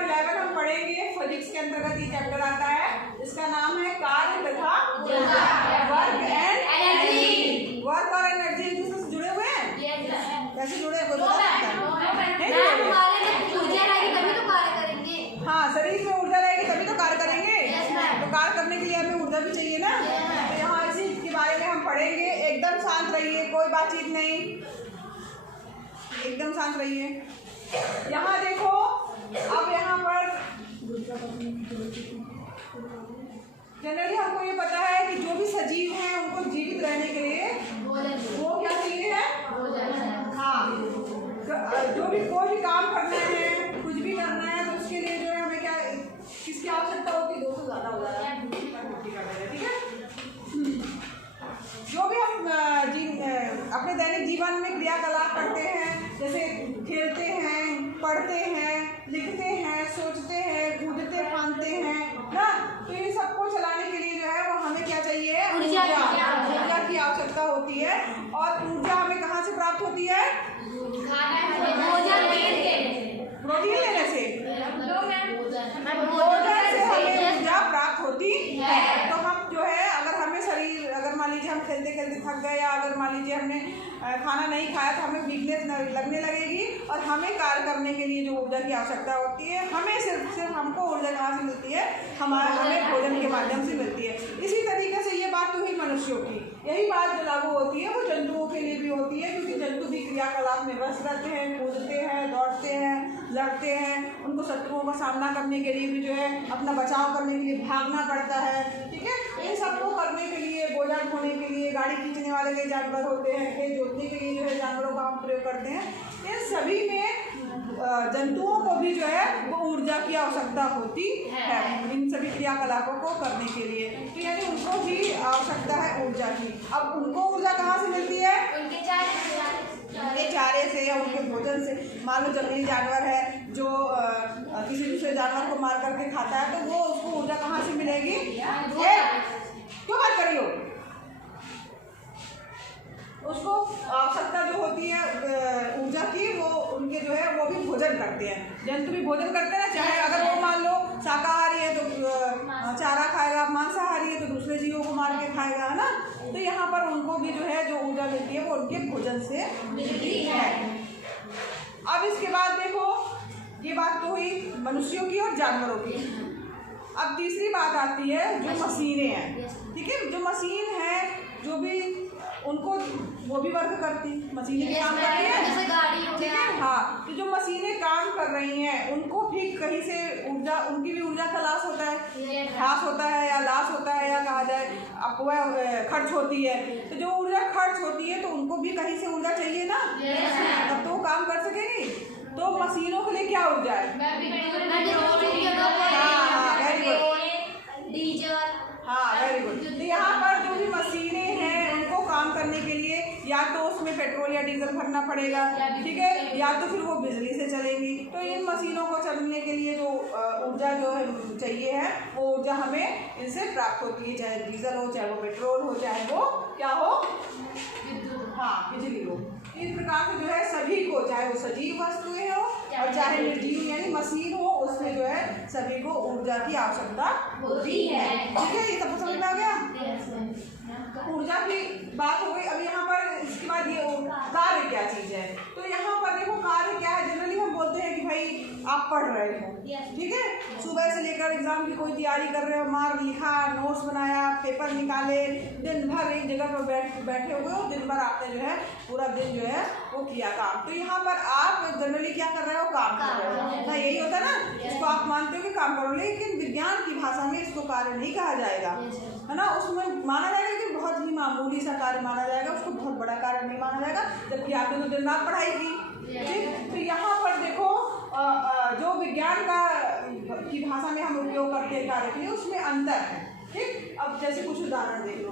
Number 11 हम पढ़ेंगे physics के अंतर्गत ये चैप्टर आता है, इसका नाम है कार्य तथा वर्क एंड एनर्जी। वर्क और एनर्जी एक दूसरे से जुड़े हुए हैं? कैसे जुड़े हैं? हाँ, शरीर में ऊर्जा रहेगी तभी तो कार्य करेंगे। तो कार्य करने के लिए हमें ऊर्जा भी चाहिए ना। तो यहाँ इसी के बारे में हम पढ़ेंगे। एकदम शांत रहिए, कोई बातचीत नहीं, एकदम शांत रहिए। यहाँ देखो, अब यहाँ पर जनरली हमको ये पता है कि जो भी सजीव हैं उनको जीवित रहने के लिए वो क्या चाहिए है? हाँ, जो भी कोई भी काम करना है, कुछ भी करना है, तो उसके लिए जो है हमें क्या, किसकी आवश्यकता होती है? 2 से ज़्यादा हो जाता है, ठीक है। जो भी हम अपने दैनिक जीवन में क्रियाकलाप करते हैं, जैसे खेलते हैं, पढ़ते हैं, लिखते हैं, सोचते हैं, कूदते फांदते हैं ना, तो इन सबको चलाने के लिए जो है वो हमें क्या चाहिए? ऊर्जा की आवश्यकता होती है। और ऊर्जा हमें कहाँ से प्राप्त होती है? प्रोटीन लेने से, भोजन से हमें ऊर्जा प्राप्त होती है। तो हम जो है, अगर हमें शरीर, अगर मान लीजिए हम खेलते खेलते थक गए, या अगर मान लीजिए हमने खाना नहीं खाया तो हमें वीकनेस लगने लगेगी, और हमें कार्य करने के लिए जो ऊर्जा की आवश्यकता होती है, हमें सिर्फ हमको ऊर्जा कहाँ से मिलती है? हमें भोजन के माध्यम से मिलती है। इसी तरीके से ये बात तो हुई मनुष्यों की, यही बात जो लागू होती है वो जंतुओं के लिए भी होती है, क्योंकि जंतु भी क्रियाकलाप में व्यस्त रहते हैं, कूदते हैं, दौड़ते हैं, लड़ते हैं, उनको शत्रुओं का सामना करने के लिए भी जो है अपना बचाव करने के लिए भागना पड़ता है, ठीक है। इन सबको करने के लिए, बोझा ढोने के लिए, गाड़ी खींचने वाले कई जानवर होते हैं, खेत जोतने के लिए जो है जानवरों का हम प्रयोग करते हैं। इन सभी में जंतुओं को भी जो है वो ऊर्जा की आवश्यकता होती है, इन सभी क्रियाकलापों को करने के लिए। तो यानी उनको भी आवश्यकता है ऊर्जा की। अब उनको ऊर्जा कहाँ से मिलती है? उनके चारे से या उनके भोजन से। मान लो जंगली जानवर है जो किसी दूसरे जानवर को मार करके खाता है, तो वो उसको ऊर्जा कहाँ से मिलेगी? क्यों बात करी हो? उसको आवश्यकता जो होती है ऊर्जा की, वो उनके जो है वो भी भोजन करते हैं। जंतु भी भोजन करते हैं, चाहे अगर वो मान लो शाकाहारी है तो चारा खाएगा, मांसाहारी है तो दूसरे जीवों को मार के खाएगा, है ना। तो यहाँ पर उनको भी जो है जो ऊर्जा मिलती है वो उनके भोजन से मिलती है। अब इसके बाद देखो, ये बात तो हुई मनुष्यों की और जानवरों की। अब तीसरी बात आती है जो मशीनें हैं, ठीक है। जो मशीन है, जो भी उनको वो भी वर्क करती, मशीनें भी काम कर रही है, ठीक है। हाँ, तो जो मशीनें काम कर रही हैं उनको भी कहीं से ऊर्जा, उनकी भी ऊर्जा का लॉस होता है, ह्रास होता है या लॉस होता है, या कहा जाए अपव्यय खर्च होती है। तो जो ऊर्जा खर्च होती है तो उनको भी कहीं से ऊर्जा चाहिए ना, तब तो वो काम कर सकेगी। तो मशीनों के लिए क्या ऊर्जा है? हाँ, वेरी गुड। तो यहाँ पर जो भी मशीनें हैं उनको काम करने के लिए या तो उसमें पेट्रोल या डीजल भरना पड़ेगा, ठीक है, या तो फिर वो बिजली से चलेंगी। तो इन मशीनों को चलने के लिए जो ऊर्जा जो है चाहिए है, वो ऊर्जा हमें इनसे प्राप्त होती है, चाहे डीजल हो, चाहे वो पेट्रोल हो, चाहे वो क्या हो, हाँ, बिजली हो। इस प्रकार से जो है सभी को, चाहे वो सजीव वस्तुएं हो और चाहे निर्जीव यानी मशीन हो, उसमें जो है सभी को ऊर्जा की आवश्यकता होती है, ठीक है। ये सब समझ में आ गया? ऊर्जा की बात हो गई। अब यहाँ पर इसके बाद ये कार्य क्या चीज़ है, तो यहाँ पर देखो कार्य क्या है। जनरली हम बोलते हैं कि भाई आप पढ़ रहे हो, ठीक है, सुबह से लेकर एग्जाम की कोई तैयारी कर रहे हो, मार्क लिखा, नोट्स बनाया, पेपर निकाले, दिन भर एक जगह पर बैठे हुए हो, दिन भर आपने जो है पूरा दिन जो है वो किया काम। तो यहाँ पर आप जनरली क्या कर रहे हो? काम कर रहे हो ना, यही होता है ना। इसको आप मानते हो कि काम करो, लेकिन विज्ञान की भाषा में इसको कार्य नहीं कहा जाएगा, है ना। उसमें माना जाएगा कि बहुत ही मामूली सा कार्य माना जाएगा, उसको बहुत बड़ा कार्य नहीं माना जाएगा, जबकि आपने तो दिन रात पढ़ाई की, ठीक। तो यहाँ पर देखो जो विज्ञान की भाषा में हम उपयोग करते हैं कार्य के लिए, उसमें अंतर है, ठीक। अब जैसे कुछ उदाहरण देख लो।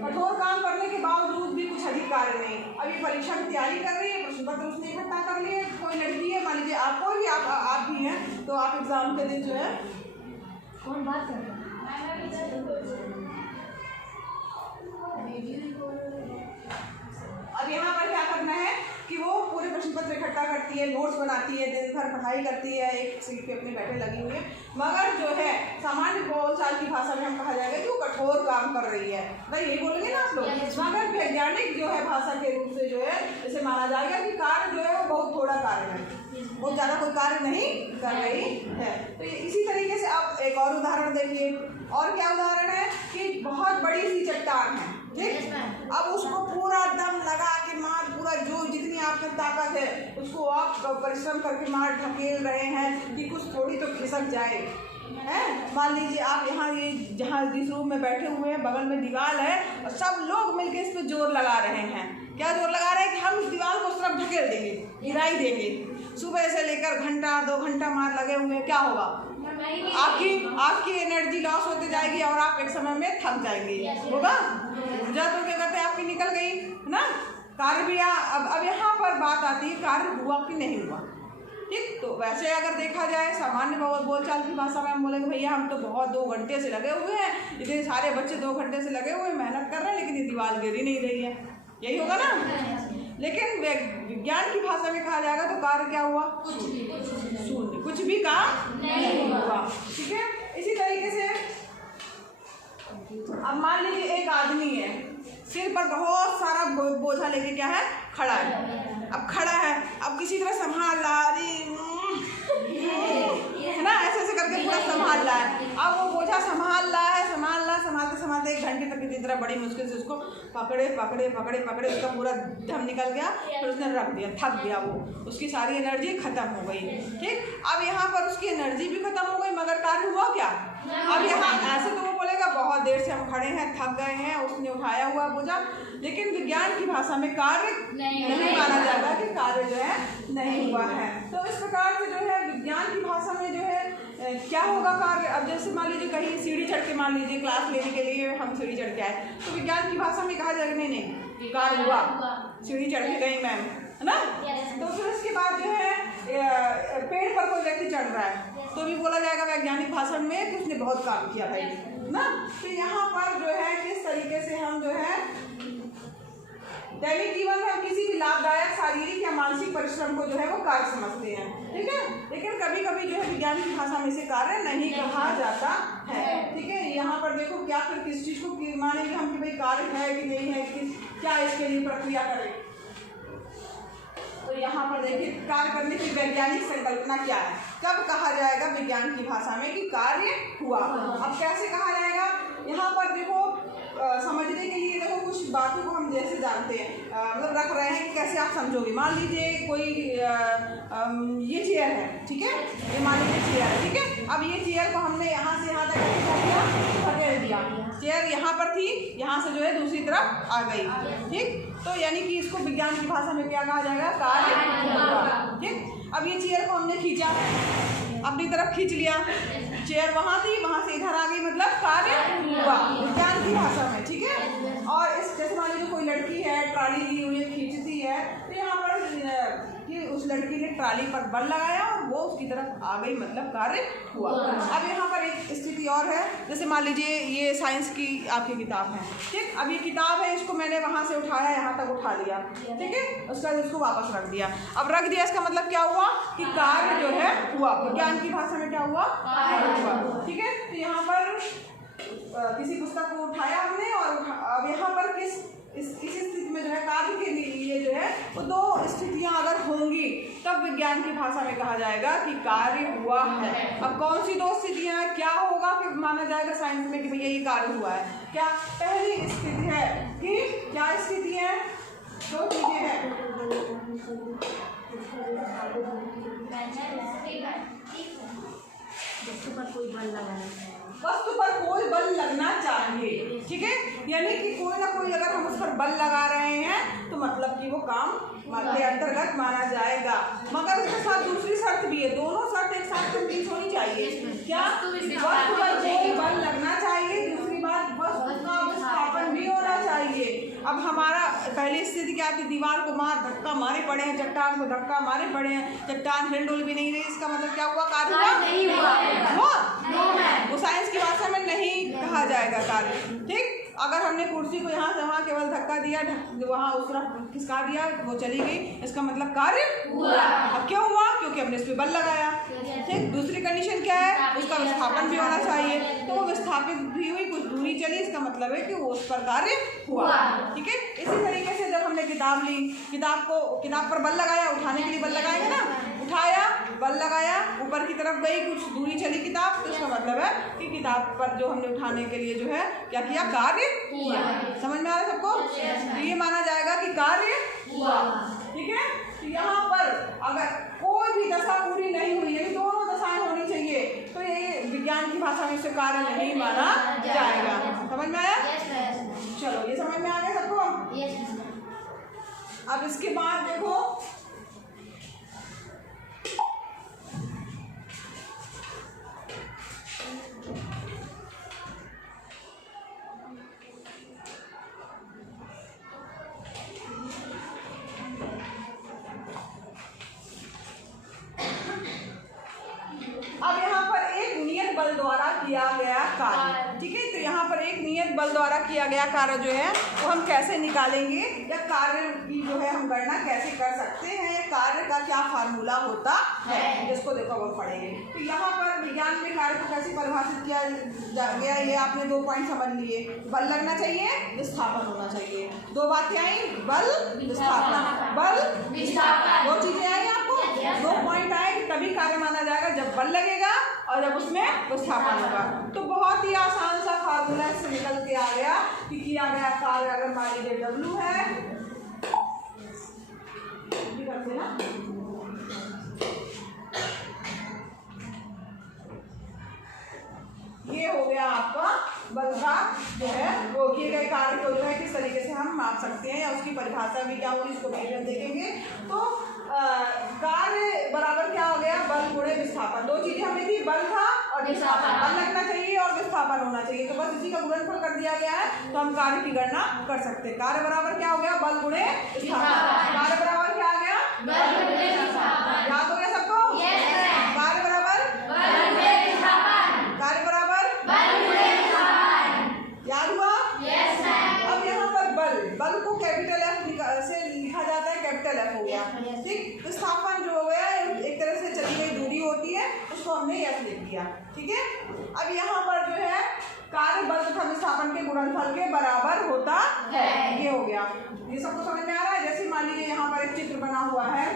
कठोर काम करने के बावजूद भी कुछ अधिक कार्य नहीं। अभी परीक्षा की तैयारी कर रही है, प्रश्न पत्र उसने इकट्ठा कर लिए, कोई लड़की है, मान लीजिए आप, कोई भी आप भी हैं, तो आप एग्जाम के दिन जो है, कौन बात कर रहे हैं? अब यहाँ पर क्या करना है कि वो पूरे प्रश्न पत्र इकट्ठा करती है, नोट्स बनाती है, दिन भर पढ़ाई करती है, एक सीट पे अपने बैठे लगी हुई है, मगर जो है सामान्य बोलचाल की भाषा में हम कहा जाएगा कि वो कठोर काम कर रही है। भाई यही बोलेंगे ना आप लोग। मगर वैज्ञानिक जो है भाषा के रूप से जो है इसे माना जाएगा कि कार्य जो है वो बहुत थोड़ा कार्य है, बहुत ज़्यादा कोई कार्य नहीं कर रही है। तो इसी तरीके से आप एक और उदाहरण देखिए। और क्या उदाहरण है कि बहुत बड़ी सी चट्टान है, ठीक, अब उसको पूरा दम लगा के मार, पूरा जो जितनी आप में ताकत है उसको आप परिश्रम करके मार ढकेल रहे हैं कि कुछ थोड़ी तो खिसक जाए, है। मान लीजिए आप यहाँ ये जहाँ जिस रूम में बैठे हुए हैं बगल में दीवार है और सब लोग मिलके इस पर जोर लगा रहे हैं। क्या जोर लगा रहे हैं कि हम इस दीवार को उस तरफ ढकेल देंगे, गिराई देंगे। सुबह से लेकर घंटा 2 घंटा मार लगे हुए हैं, क्या होगा? आपकी एनर्जी लॉस होते जाएगी और आप एक समय में थक जाएंगे, होगा। जब तो क्या कहते हैं आपकी निकल गई ना कार्य भी। अब यहाँ पर बात आती है कार्य हुआ कि नहीं हुआ, ठीक। तो वैसे अगर देखा जाए सामान्य बोलचाल की भाषा में हम बोलेंगे भैया हम तो बहुत 2 घंटे से लगे हुए हैं, इतने सारे बच्चे 2 घंटे से लगे हुए हैं, मेहनत कर रहे हैं, लेकिन ये दीवार गिर ही नहीं रही है, यही होगा ना। लेकिन विज्ञान की भाषा में कहा जाएगा तो कार्य क्या हुआ? शून्य, कुछ भी काम नहीं हुआ, ठीक है। इसी तरीके से अब मान लीजिए एक आदमी है, सिर पर बहुत सारा बोझा लेके क्या है खड़ा है। अब खड़ा है, अब किसी तरह संभाल रहा है ना, ऐसे ऐसे करके पूरा संभाल रहा है। अब वो बोझा संभाल रहा है, संभालते संभालते 1 घंटे तक किसी तरह बड़ी मुश्किल से उसको पकड़े उसका पूरा दम निकल गया, फिर उसने रख दिया, थक गया, वो उसकी सारी एनर्जी खत्म हो गई, ठीक। अब यहाँ पर उसकी एनर्जी भी खत्म हो गई, मगर कार्य हुआ क्या? अब यहाँ ऐसे तो वो बोलेगा बहुत देर से हम खड़े हैं, थक गए हैं, उसने उठाया हुआ बोझा, लेकिन विज्ञान की भाषा में कार्य नहीं माना जाता कि कार्य जो है नहीं हुआ है। तो इस प्रकार से जो है विज्ञान की भाषा में जो है क्या होगा कार्य। अब जैसे मान लीजिए कहीं सीढ़ी चढ़ के, मान लीजिए क्लास लेने के लिए हम सीढ़ी चढ़ के आए, तो विज्ञान की भाषा में कहा जाएगा नहीं कार्य हुआ, सीढ़ी चढ़ के गई मैम, है ना। तो फिर उसके बाद जो है पेड़ पर कोई व्यक्ति चढ़ रहा है तो भी बोला जाएगा वैज्ञानिक भाषा में कि उसने बहुत काम किया भाई ना। तो यहाँ पर जो है किस तरीके से हम जो है दैनिक जीवन में हम किसी भी लाभदायक शारीरिक या मानसिक परिश्रम को जो है वो कार्य समझते हैं, ठीक है। लेकिन कभी कभी जो है विज्ञान की भाषा में से कार्य नहीं कहा जाता है, ठीक है। यहाँ पर देखो क्या फिर किस चीज़ को मानेंगे हम कि भाई कार्य है कि नहीं है, क्या इसके लिए प्रक्रिया करें। तो यहाँ पर देखिए कार्य करने की वैज्ञानिक संकल्पना क्या है, कब कहा जाएगा विज्ञान की भाषा में कि कार्य हुआ। अब कैसे कहा जाएगा, यहाँ पर देखो समझने के लिए देखो कुछ बातों को हम जैसे जानते हैं, मतलब रख रहे हैं कि कैसे आप समझोगे। मान लीजिए कोई ये चेयर है, ठीक है, ये मान लीजिए चेयर है, ठीक है। अब ये चेयर को हमने यहाँ से यहाँ तक धकेल दिया, चेयर यहाँ पर थी, यहाँ से जो है दूसरी तरफ आ गई, ठीक। तो यानी कि इसको विज्ञान की भाषा में क्या कहा जाएगा, कार्य हुआ, ठीक। अब ये चेयर को हमने खींचा, अपनी तरफ खींच लिया, चेयर वहाँ थी, वहाँ से इधर आ गई, मतलब कार्य हुआ विज्ञान की भाषा में, ठीक है। और इस जैसे मान लीजिए कोई लड़की है, ट्राली ली हुई खींचती है, तो यहाँ पर कि उस लड़की ने ट्राली पर बल लगाया और वो उसकी तरफ आ गई, मतलब कार्य हुआ। अब यहाँ पर एक स्थिति और है, जैसे मान लीजिए ये साइंस की आपकी किताब है, ठीक। अब ये किताब है, इसको मैंने वहाँ से उठाया, यहाँ तक उठा लिया, ठीक है, उसका इसको वापस रख दिया। अब रख दिया, इसका मतलब क्या हुआ कि कार्य जो है हुआ, विज्ञान की भाषा में क्या हुआ, कार्य हुआ, ठीक है। तो यहाँ पर किसी पुस्तक को उठाया हमने और अब यहाँ पर इस स्थिति में जो है कार्य के लिए जो है वो 2 स्थितियाँ अगर होंगी तब विज्ञान की भाषा में कहा जाएगा कि कार्य हुआ है। अब कौन सी 2 स्थितियाँ हैं, क्या होगा कि माना जाएगा साइंस में कि भैया ये कार्य हुआ है। क्या पहली स्थिति है कि क्या स्थिति है, 2 चीजें हैं, वस्तु पर कोई बल लगाना चाहिए, वस्तु पर कोई बल लगना चाहिए, ठीक है। यानी कि कोई ना कोई अगर हम उस पर बल लगा रहे हैं तो मतलब कि वो काम के अंतर्गत माना जाएगा। मगर उसके साथ दूसरी शर्त भी है, दोनों शर्त एक साथ कंप्लीट होनी चाहिए। क्या वस्तु पर कोई बल लगना चाहिए, दूसरी बात वस्तु का विस्थापन भी होना चाहिए। अब हमारा पहली स्थिति क्या थी, दीवार को धक्का मारे पड़े हैं, चट्टान को धक्का मारे पड़े हैं, चट्टान हिल डुल भी नहीं रही, इसका मतलब क्या हुआ, कार्य हुआ। वो साइंस की भाषा में नहीं कहा जाएगा कार्य, ठीक। अगर हमने कुर्सी को यहाँ से वहाँ केवल धक्का दिया, वहाँ उस तरफ खिसका दिया, वो चली गई, इसका मतलब कार्य हुआ। अब क्यों हुआ? क्योंकि हमने इस पर बल लगाया। ठीक, दूसरी कंडीशन क्या है? उसका विस्थापन भी होना चाहिए, तो वो विस्थापित भी हुई, कुछ दूरी चली, इसका मतलब है कि वो उस पर कार्य हुआ। ठीक है, इसी तरीके से जब हमने किताब ली, किताब पर बल लगाया, उठाने के लिए बल लगाएंगे ना, उठाया, बल लगाया, ऊपर की तरफ गई, कुछ दूरी चली किताब, तो इसका मतलब है कि किताब पर जो हमने उठाने के लिए जो है क्या किया? कार्य हुआ। समझ में आ रहा है सबको? तो ये माना जाएगा कि कार्य हुआ। ठीक है, तो यहाँ पर अगर कोई भी दशा पूरी नहीं हुई, यानी दोनों दशाएं होनी चाहिए, तो ये विज्ञान की भाषा में इसे कार्य नहीं माना जाएगा। समझ में आया? चलो, ये समझ में आ गया सबको? अब इसके बाद देखो, अब यहाँ पर एक नियत बल द्वारा किया गया कार्य। ठीक है, तो यहाँ पर एक नियत बल द्वारा किया गया कार्य जो है वो हम कैसे निकालेंगे, या कार्य की जो है हम गणना कैसे कर सकते हैं, कार्य का क्या फार्मूला होता है, इसको देखो वो पढ़ेंगे। तो यहाँ पर विज्ञान में कार्य को कैसे परिभाषित किया गया, ये आपने 2 पॉइंट समझ लिए। बल लगना चाहिए, विस्थापन होना चाहिए। 2 बातें आई, बल विस्थापन, बल विस्थापन, 2 चीजें आई आपको, 2 पॉइंट आए, तभी कार्य माना जाएगा जब बल लगेगा और जब उसमें विस्थापन होगा। तो बहुत ही आसान सा फार्मूला से निकल के आ गया कि किया गया कार्य अगर मान लीजिए W है, करते ना, ये हो गया आपका बल का जो है वो किए गए कार्य को जो है किस तरीके से हम माप सकते हैं, या उसकी परिभाषा भी क्या होगी, इसको भी देखेंगे। तो कार्य बराबर क्या हो गया? बल गुणे विस्थापन। 2 चीजें हमने थी, बल था और विस्थापन। बल लगना चाहिए और विस्थापन होना चाहिए, तो बस इसी का गुणनफल कर दिया गया है, तो हम कार्य की गणना कर सकते हैं। कार्य बराबर क्या हो गया? बल गुणे विस्थापन। कार्य बराबर क्या आ गया? बल गुणे विस्थापन। याद हो गया सबको? कार्य बराबर बल गुणे विस्थापन। कार्य बराबर बल गुणे विस्थापन। याद हुआ? अब यहाँ पर बल को कैपिटल F से लिखा जाता है, कैपिटल F हो गया। ठीक, विस्थापन जो हो गया एक तरह से चली गई दूरी होती है, उसको हमने S लिख दिया। ठीक है, अब यहाँ पर जो है कार्य बल तथा विस्थापन के गुणनफल के बराबर होता है, ये हो गया। ये सबको समझ में आ रहा है? जैसे मान लीजिए यहाँ पर एक चित्र बना हुआ है,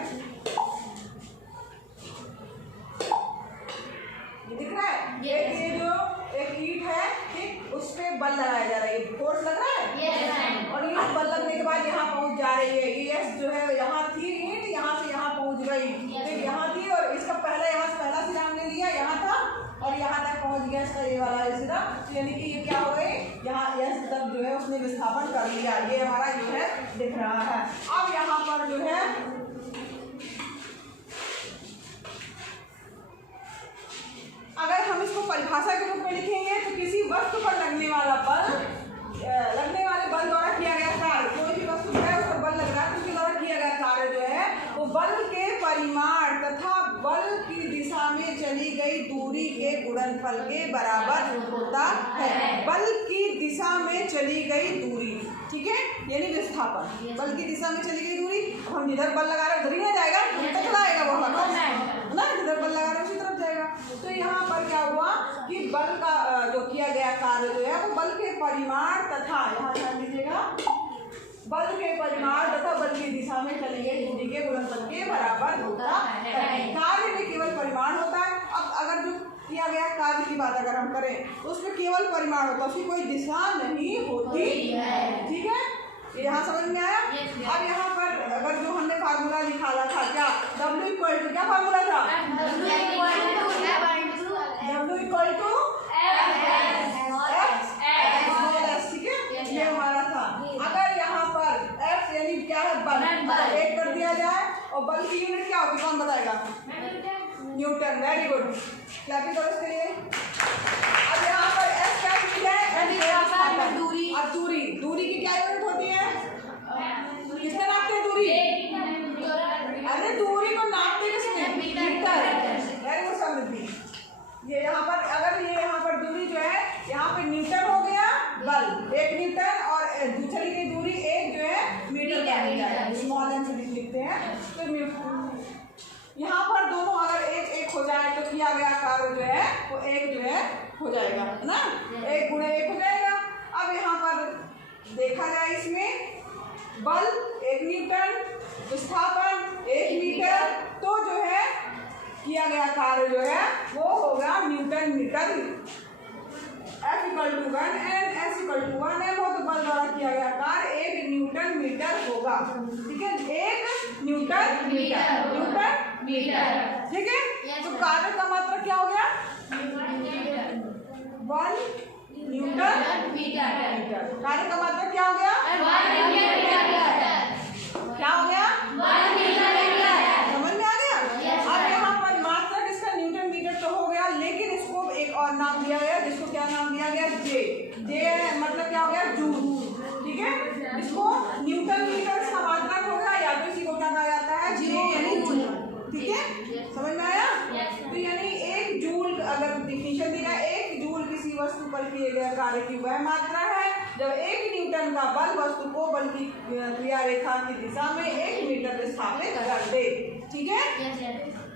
ये दिख रहा है, ये जो एक ईंट है, ठीक, उस पे बल लगाया जा रहा है, फोर्स लग रहा है, और ये बल लगने के बाद यहाँ पहुंच जा रही है। ये जो है यहाँ थी ईंट, यहाँ से यहाँ पहुंच गई, ठीक, यहाँ थी, और इसका पहला यहाँ से पहला सिरा हमने लिया, यहाँ था, और यहाँ तक पहुंच गया इसका ये वाला सिरा, यानी कि ये क्या हो गई, यहाँ S तक जो है उसने विस्थापन कर लिया, ये हमारा जो है दिख रहा है। अब यहाँ पर जो है अगर हम इसको परिभाषा के रूप में लिखेंगे तो किसी वस्तु पर लगने वाले बल द्वारा किया गया कार्य, कोई भी वस्तु है उस पर बल लग रहा है, उसके द्वारा किया गया कार्य जो है वो बल के परिमाण तथा बल की दिशा में चली गई दूरी के गुणनफल के बराबर होता है। बल की दिशा में चली गई दूरी, ठीक है, यानी विस्थापन, बल की दिशा में चली गई दूरी। अब हम जिधर बल लगा रहे हैं उधर ही ना जाएगा, चला आएगा वो ना, जिधर बल लगा रहे हैं उसी तरफ जाएगा। तो यहाँ पर क्या हुआ कि बल का जो किया गया कार्य जो है वो बल के परिमाण तथा, यहाँ ध्यान दीजिएगा, बल के परिमाण तथा बल की दिशा में चली गई दूरी के गुणनफल के बराबर होता है। कार्य में केवल परिमाण होता है। अब अगर जो किया गया कार्य की बात अगर हम करें तो उसमें केवल परिमाण होता है, उसकी कोई दिशा नहीं होती है। ठीक है, यहाँ समझ में आया? अब यहाँ पर अगर जो हमने फार्मूला निकाला था, क्या W इक्वल टू, क्या फार्मूला था? W इक्वल टू F, ठीक है, ये हमारा था। अगर यहाँ पर F यानी क्या है? बल, एक कर दिया जाए, और बल की यूनिट क्या होगी, कौन बताएगा? न्यूटन। वेरी गुड, क्लैपिंग करो इसके लिए। अब यहाँ पर S क्या चीज है? दूरी। अब दूरी की क्या यूनिट होती है? किसने नापते हैं दूरी? अरे दूरी को नापते किसने? मीटर। वेरी गुड समझी। ये यहाँ पर अगर ये यहाँ पर दूरी जो है, यहाँ पे न्यूटन हो गया बल, 1 न्यूटन किया गया कार्य जो है वो एक जो है हो जाएगा, है ना, 1 गुणे 1 हो जाएगा। अब यहाँ पर देखा जाए, इसमें बल 1 न्यूटन, विस्थापन 1 मीटर, तो जो है किया गया कार्य जो है वो होगा Newton metre. F = 1 and S = 1 है, वो तो बल द्वारा किया गया कार्य 1 न्यूटन मीटर होगा। ठीक है, 1 न्यूटन मीटर, ठीक है। तो कार्य का मात्रा क्या हो गया? 1 न्यूटन मीटर। कार्य का मात्रा क्या हो गया? क्या हो गया? समझ में आ गया? अब यहाँ पर मात्रा किसका? न्यूटन मीटर तो हो गया, लेकिन इसको एक और नाम दिया गया, जिसको क्या नाम दिया गया? जे मतलब क्या हो गया? जूल। ठीक है, इसको न्यूटन मीटर इसका मात्रक होगा, या तो इसी को क्या कहा जाता है? जे यानी जूल। ठीक है, समझ में आया? तो यानी 1 जूल, अगर डिफिनेशन दिया, 1 जूल किसी वस्तु पर किए गए कार्य की वह मात्रा है जब 1 न्यूटन का बल वस्तु को बल की क्रिया रेखा की दिशा में 1 मीटर विस्थापित कर दे। ठीक है,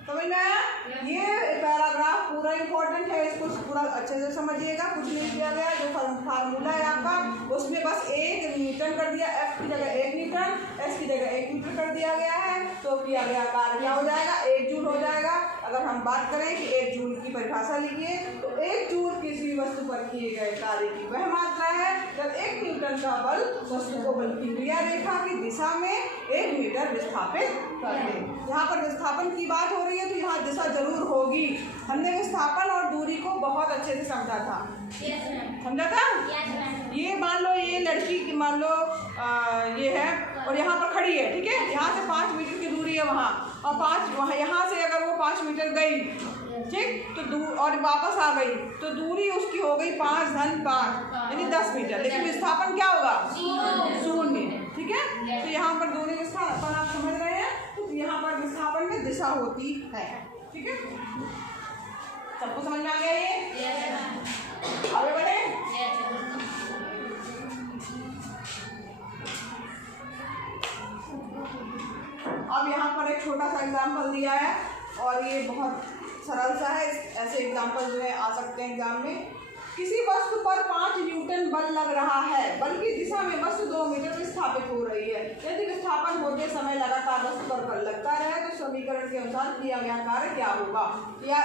समझ में आया? ये पैराग्राफ पूरा इंपॉर्टेंट है, इसको पूरा अच्छे से समझिएगा। कुछ नहीं किया गया, जो फार्मूला है आपका उसमें बस 1 न्यूटन कर दिया, F की जगह 1 न्यूटन, S की जगह 1 मीटर कर दिया गया है, तो किया गया कार्य क्या हो जाएगा? 1 जूल हो जाएगा। अगर हम बात करें कि 1 जूल की परिभाषा लिखिए, तो 1 जूल किसी वस्तु पर किए गए कार्य की वह मात्रा है जब 1 न्यूटन का बल वस्तु को बल की क्रिया रेखा की दिशा में 1 मीटर विस्थापित कर दे। यहाँ पर विस्थापन की बात हो रही है, तो यहाँ दिशा जरूर होगी। हमने विस्थापन और दूरी को बहुत अच्छे से समझा था। समझा था? ये मान लो, ये लड़की की मान लो ये है और यहाँ पर खड़ी है। ठीक है, यहाँ से 5 मीटर की दूरी है वहाँ, और 5 वहाँ, यहाँ से अगर वो 5 मीटर गई, ठीक, तो और वापस आ गई, तो दूरी उसकी हो गई 5 × 5 यानी 10 मीटर, लेकिन विस्थापन क्या होगा? 0। ठीक है, तो यहाँ पर दूरी विस्थापन आप समझ रहे हैं, तो यहाँ पर विस्थापन में दिशा होती है। ठीक है, सबको समझ में आ गया? ये आगे बढ़े। अब यहाँ पर एक छोटा सा एग्जाम्पल दिया है, और ये बहुत सरल सा है। ऐसे एग्जाम्पल जो है आ सकते हैं एग्जाम में। किसी वस्तु पर 5 न्यूटन बल लग रहा है, बल की दिशा में वस्तु 2 मीटर विस्थापित हो रही है। यदि विस्थापन होते समय लगातार वस्तु पर बल लगता रहे, तो समीकरण के अनुसार किया गया कार्य क्या होगा? या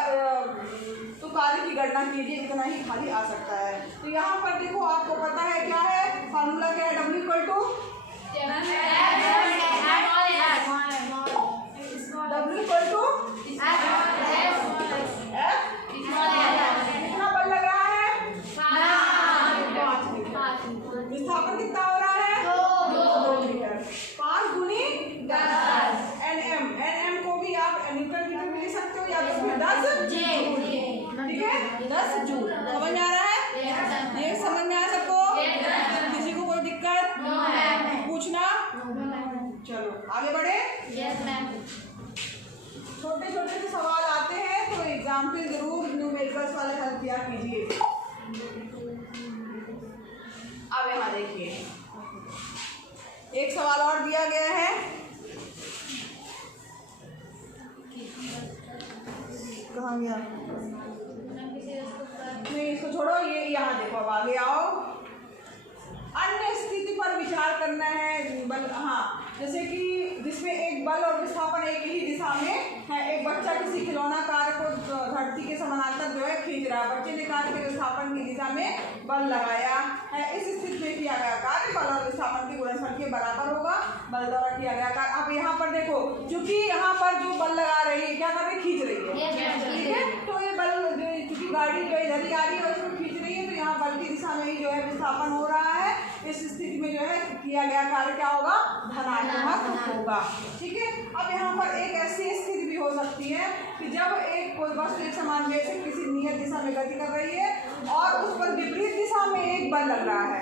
तो कार्य की गणना कीजिए, इतना ही खाली आ सकता है। तो यहाँ पर देखो, आपको पता है क्या है फार्मूला? क्या है? W = कितना बल लग रहा है? 5 मीटर। विस्थापन कितना हो रहा है? 2 मीटर। 5 × 10 Nm को भी आप न्यूटन मीटर में ले सकते हो, या तो 10 जूल। ठीक है, 10 जूल। समझ में आ रहा है? ये समझ में आया सबको? किसी को कोई दिक्कत? पूछना? चलो आगे बढ़े। छोटे छोटे से सवाल आते हैं, तो एग्जाम पे जरूर न्यूमेरिकल्स वाले हल किया कीजिए। अब यहाँ देखिए, एक सवाल और दिया गया है। कहाँ गया? नहीं, इसको छोड़ो, ये यहाँ देखो। अब आगे आओ। अन्य स्थिति पर विचार करना है। बल, हाँ, जैसे कि जिसमें एक बल और विस्थापन एक ही दिशा में है। एक बच्चा किसी खिलौना कार को धरती के समानांतर जो है खींच रहा है। बच्चे ने कार के विस्थापन की दिशा में बल लगाया है। इस स्थिति में किया गया कार्य बल और विस्थापन के गुणनफल के बराबर होगा। बल द्वारा किया गया कार्य। अब यहाँ पर देखो, चूंकि यहाँ पर जो बल लगा रही है, क्या कर रही है? खींच रही है। ठीक है, तो ये बल चूंकि गाड़ी जो इधर ही आ रही है, उसको खींच रही है, तो यहाँ बल की दिशा में ही जो है विस्थापन हो रहा है। इस स्थिति में जो है किया गया कार्य क्या होगा? धनात्मक होगा। ठीक है, अब यहाँ पर एक ऐसी स्थिति भी हो सकती है कि जब एक कोई वस्तु एक समान वेग से किसी नियत दिशा में गति कर रही है, और उस पर विपरीत दिशा में एक बल लग रहा है।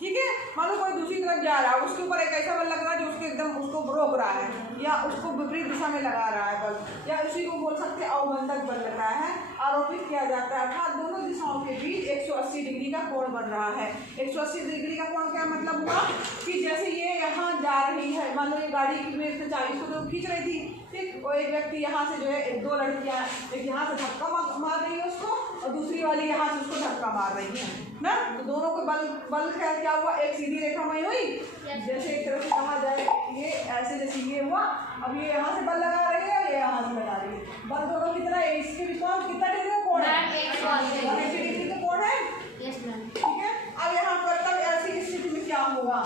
ठीक है, मान लो कोई दूसरी तरफ जा रहा है, उसके ऊपर एक ऐसा बल लग रहा है जो उसको एकदम उसको रोक रहा है, या उसको विपरीत दिशा में लगा रहा है बल, या उसी को बोल सकते हैं अवबंधक बल लग रहा है। आरोपित किया जाता है, अर्थात दोनों दिशाओं के बीच 180 डिग्री का कोण बन रहा है। 180 डिग्री का कोण क्या मतलब हुआ कि जैसे ये यहाँ जा रही है, मान लो ये गाड़ी में 40 को खींच रही थी, ठीक। और एक व्यक्ति यहाँ से जो है, एक दो लड़कियाँ, एक यहाँ से धक्का मार रही है उसको और दूसरी वाली यहाँ से उसको धक्का मार रही है ना। तो दोनों के बल क्या हुआ, एक सीधी रेखा में हुई, जैसे एक तरह से कहा जाए ये ऐसे जैसे ये हुआ। अब ये यहाँ से बल लगा रही है, ये यहाँ से लगा रही है। बल दोनों कितना है, इसके बीच में कितना डिग्री का कोण है, 180 डिग्री का कोण है। ठीक है। अब यहाँ पर तब ऐसी स्थिति में क्या होगा,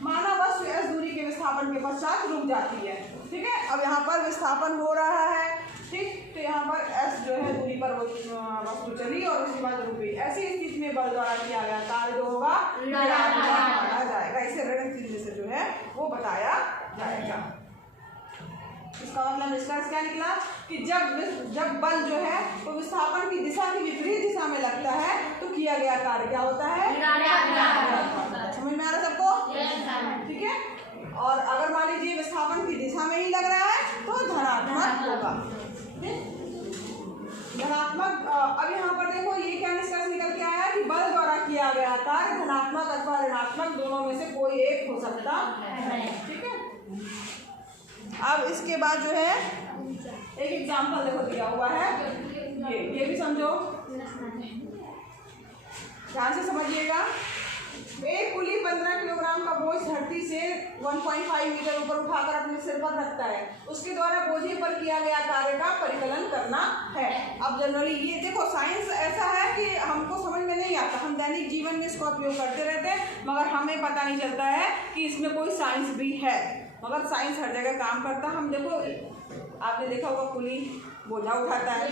माना वस्तु s दूरी के विस्थापन के पश्चात रुक जाती है। ठीक है। अब यहाँ पर विस्थापन हो रहा है, ठीक। तो यहाँ पर s जो है दूरी पर वस्तु चली और उसके बाद रुक गई। ऐसी स्थिति में बल द्वारा किया गया कार्य जो होगा माना जाएगा। इसे ऋण चिन्ह से जो है वो बताया जाएगा। इसका मतलब निष्कर्ष क्या निकला कि जब बल जो है वो विस्थापन की दिशा की विपरीत दिशा में लगता है तो किया गया कार्य क्या होता है, समझ में आ रहा सबको? ठीक है। और अगर मान लीजिए विस्थापन की दिशा में ही लग रहा है तो धनात्मक होगा, धनात्मक। अब यहाँ पर देखो ये क्या निष्कर्ष निकल के आया कि बल द्वारा किया गया कार्य धनात्मक अथवा ऋणात्मक दोनों में से कोई एक हो सकता है। ठीक है। अब इसके बाद जो है एक एग्जाम्पल देखो दिया हुआ है, ये भी समझो, ध्यान से समझिएगा। एक कुली 15 किलोग्राम का बोझ धरती से 1.5 मीटर ऊपर उठाकर अपने सिर पर रखता है। उसके द्वारा बोझे पर किया गया कार्य का परिकलन करना है। अब जनरली ये देखो साइंस ऐसा है कि हमको समझ में नहीं आता, हम दैनिक जीवन में इसका उपयोग करते रहते हैं मगर हमें पता नहीं चलता है कि इसमें कोई साइंस भी है। मगर साइंस हर जगह काम करता है। हम देखो, आपने देखा होगा कुली बोझा उठाता है,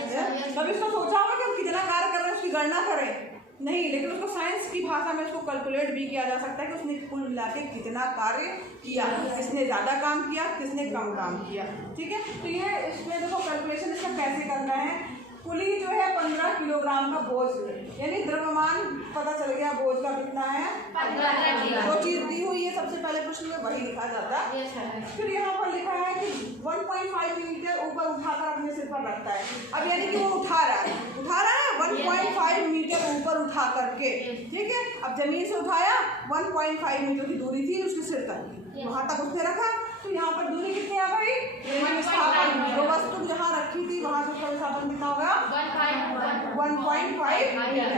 कभी उसको सोचा होगा कि हम कितना कार्य कर रहे हैं उसकी गणना करें, नहीं, लेकिन उसको साइंस की भाषा में उसको कैलकुलेट भी किया जा सकता है कि उसने कुल मिला के कितना कार्य किया, किसने ज़्यादा काम किया, किसने कम काम किया। ठीक है। तो ये इसमें देखो कैलकुलेशन इसका कैसे करना है। कुली जो है 15 किलोग्राम का बोझ, यानी द्रव्यमान पता चल गया बोझ का कितना है, 15। जो चीज़ दी हुई है सबसे पहले प्रश्न में वही लिखा जाता है। फिर यहाँ पर लिखा है कि 1.5 मीटर ऊपर उठाकर अपने सिर पर रखता है। अब यानी कि वो उठा रहा है 1.5 मीटर ऊपर उठा करके। ठीक है। अब जमीन से उठाया, 1.5 मीटर की दूरी थी उसके सिर तक, वहाँ तक उसने रखा। तो यहाँ पर दूरी कितनी आ गई, विस्थापन जो वस्तु जहाँ रखी थी वहाँ से उसका विस्थापन कितना होगा, 1.5 मीटर।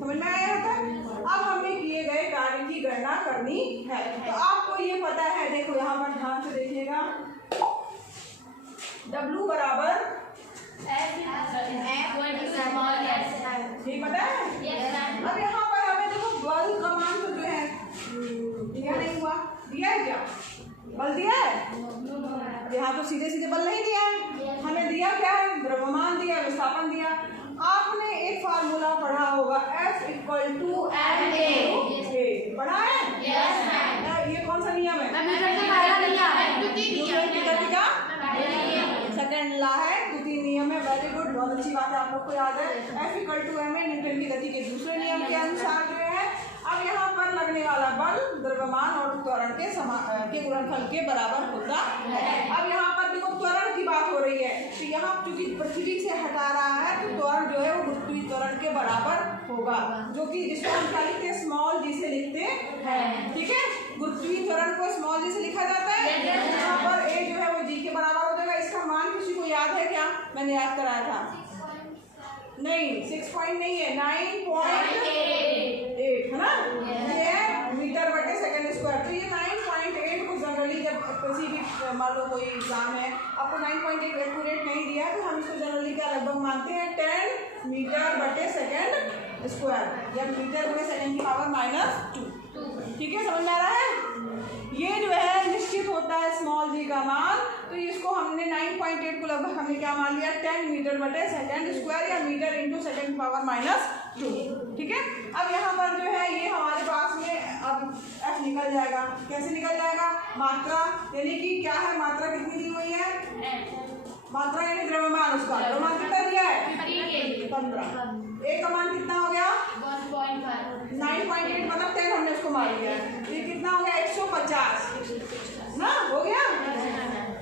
समझ में आया था। अब हमें किए गए कार्य की गणना करनी है। तो आपको ये पता है, देखो यहाँ पर ध्यान से देखिएगा, W बराबर ठीक पता है। अब यहाँ पर हमें देखो बल का मान तो जो है दिया नहीं हुआ, दिया है क्या, बल दिया है। अब यहाँ तो सीधे सीधे बल नहीं दिया है, हमें दिया क्या है, द्रव्यमान दिया, विस्थापन दिया। आपने एक फार्मूला पढ़ा होगा F = ma, पढ़ा है? ये कौन सा नियम है, न्यूटन की गति का सेकंड लॉ है, द्वितीय नियम है। वेरी गुड, बहुत अच्छी बात है, आप लोग को याद है। F = ma न्यूटन की गति के दूसरे नियम के अनुसार जो है। अब यहाँ पर लगने वाला बल द्रव्यमान और त्वरण के गुणनफल के बराबर होता है। अब यहाँ पर देखो त्वरण की बात हो रही है, तो यहाँ चूंकि पृथ्वी से हटा रहा है तो त्वरण जो है वो गुरुत्वीय त्वरण के बराबर होगा, जो कि जिसको हम क्या लिखते हैं, स्मॉल जी से लिखते हैं। ठीक है। गुरुत्वीय त्वरण को स्मॉल जी से लिखा जाता है। यहाँ पर a जो है वो g के बराबर हो जाएगा। इसका मान किसी को याद है क्या, मैंने याद कराया था, नहीं 6 पॉइंट नहीं है, 9.8 है ना, ये मीटर बटे सेकंड स्क्वायर। तो ये 9.8 को जनरली जब किसी भी मान लो कोई एग्जाम है आपको 9.8 एक्यूरेट नहीं दिया है तो हम इसको जनरली क्या लगभग मानते हैं 10 मीटर बटे सेकंड स्क्वायर, जब मीटर बटे सेकंड की पावर -2। ठीक है, समझ में आ रहा है। ये जो है निश्चित होता है स्मॉल जी का मान, तो इसको हमने 9.8 को लगभग हमने क्या मान लिया, 10 मीटर बटे सेकंड स्क्वायर या मीटर इंटू सेकंड पावर -2। ठीक है। अब यहाँ पर जो है ये हमारे पास में अब F निकल जाएगा। कैसे निकल जाएगा, मात्रा, यानी कि क्या है, मात्रा कितनी दी हुई है, मात्रा यानी द्रव्यमान, उसका द्रव्यमान कितना दिया है 15। ए का मान कितना हो गया 9.8 मतलब 10 हमने उसको मार लिया है। ये कितना हो गया 150 ना, हो गया।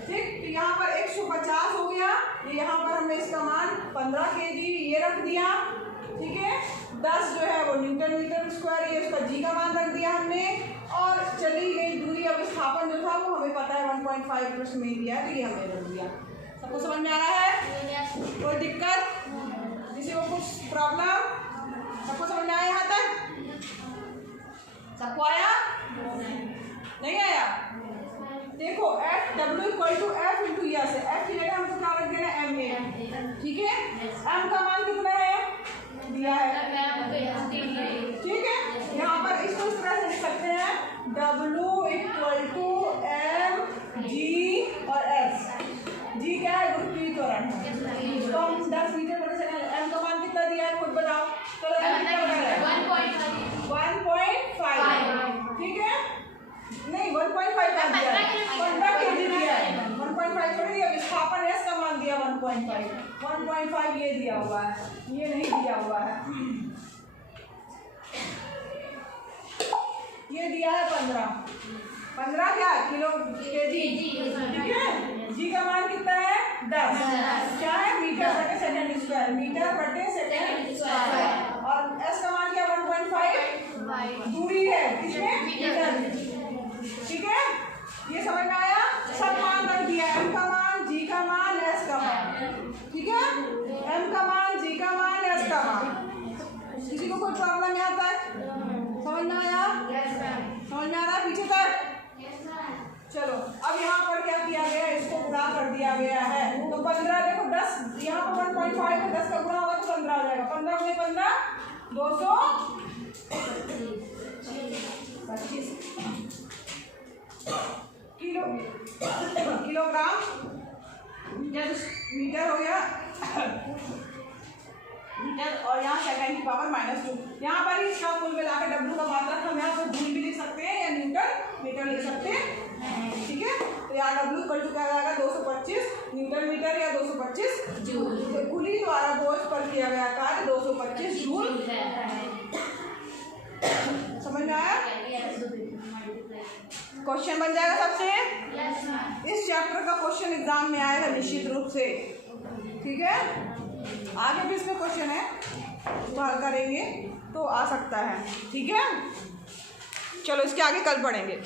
ठीक, तो यहाँ पर 150 हो गया। यहाँ पर हमने इसका मान 15 kg ये रख दिया। ठीक है। 10 जो है वो न्यूटन मीटर स्क्वायर, ये उसका जी का मान रख दिया हमने। और चली गई दूरी। अब विस्थापन जो था वो हमें पता है 1.5 प्रश्न में दिया है, तो ये हमने रख दिया। सबको समझ में आ रहा है? कोई दिक्कत, किसी को कुछ प्रॉब्लम? सबको समझ में आया यहाँ तक? सबको आया? नहीं आया? देखो F W equal to F into S है। एफ की जगह हमको क्या रख देना है? M A. ठीक है, एम का मान कितना है? दिया है, ठीक है। यहाँ पर इसको इस तरह से लिख सकते हैं W equal to M G और एफ। जी क्या है? गुरुत्वीय त्वरण है। तो हम 10 मीटर प्रति सेकंड। एम का मान कितना दिया है खुद बताओ। चलो एम कितना बताया है? 1.5। ठीक है, नहीं 1.5 का दिया है, 15 kg दिया है। 1.5 थोड़ी दिया, विस्थापन एस का मान दिया 1.5 ये दिया हुआ है, ये नहीं दिया हुआ है। ये दिया है 15 क्या किलो केजी, ठीक है। जी का मान कितना है? 10। क्या है? मीटर बटे सेकंड स्क्वायर, मीटर बटे सेकंड स्क्वायर। और एस का मान क्या? 1.5 दूरी है किसमें? मीटर। ठीक है, ये समझ में आया? सब मान रख दिया, एम का मान, जी का मान, एस का मान। ठीक है, एम का मान, जी का मान, एस का मान। किसी को कोई प्रॉब्लम यहाँ तक समझ में आया? समझ में आ रहा है पीछे तक? चलो अब यहाँ पर क्या किया गया? इसको गुणा कर दिया गया है। तो 15 देखो 10 यहाँ पर 1.5 है, 10 का गुणा होगा तो 15 हो जाएगा। 15 में 15 225 किलोग्राम मीटर हो गया मीटर, और यहाँ सेकंड की पावर -2। यहाँ पर ही इसका कुल मिलाकर डब्ल्यू का मात्रक हम यहाँ पर जूल भी लिख सकते हैं या न्यूटन मीटर लिख सकते हैं। ठीक है, तो यहाँ डब्ल्यू इक्वल टू क्या आएगा? 225 न्यूटन मीटर या 225 जूल। तो कुली द्वारा बोझ पर किया गया कार्य 225 जूल। समझ में आया? क्वेश्चन बन जाएगा सबसे। इस चैप्टर का क्वेश्चन एग्जाम में आएगा निश्चित रूप से। ठीक है, आगे भी इसमें क्वेश्चन है, तो हल करेंगे तो आ सकता है। ठीक है, चलो इसके आगे कल पढ़ेंगे।